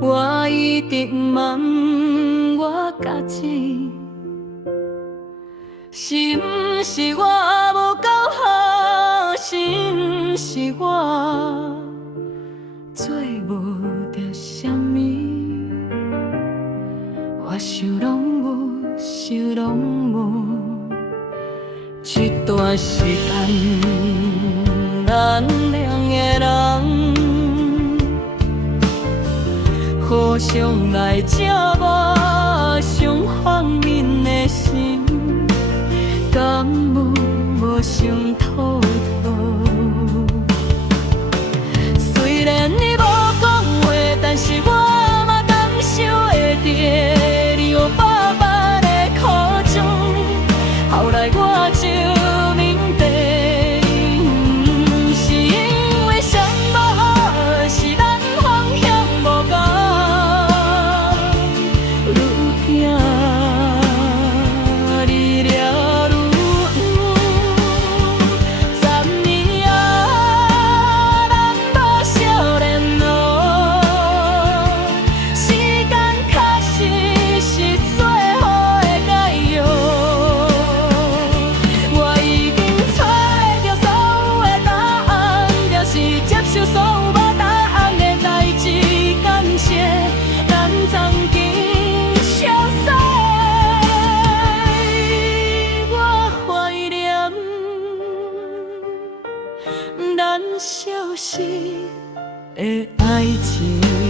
我一直问我家己，是毋是我无够好，是毋是我做无着啥物？我想拢无，想拢无。一段时间，咱两个人互相来折磨，伤反面的心，敢有无想透透？虽然你无讲话，但是我嘛感受会到你有爸爸的苦衷。后来我就明白，不是因为什么，是咱方向无共。愈行离了愈远，3年啊，咱无少联络，时间确实是最好的解药。我已经找到所有的答案，就是接受所有无答案的代志。感谢咱曾经相识，我怀念咱相识的爱情。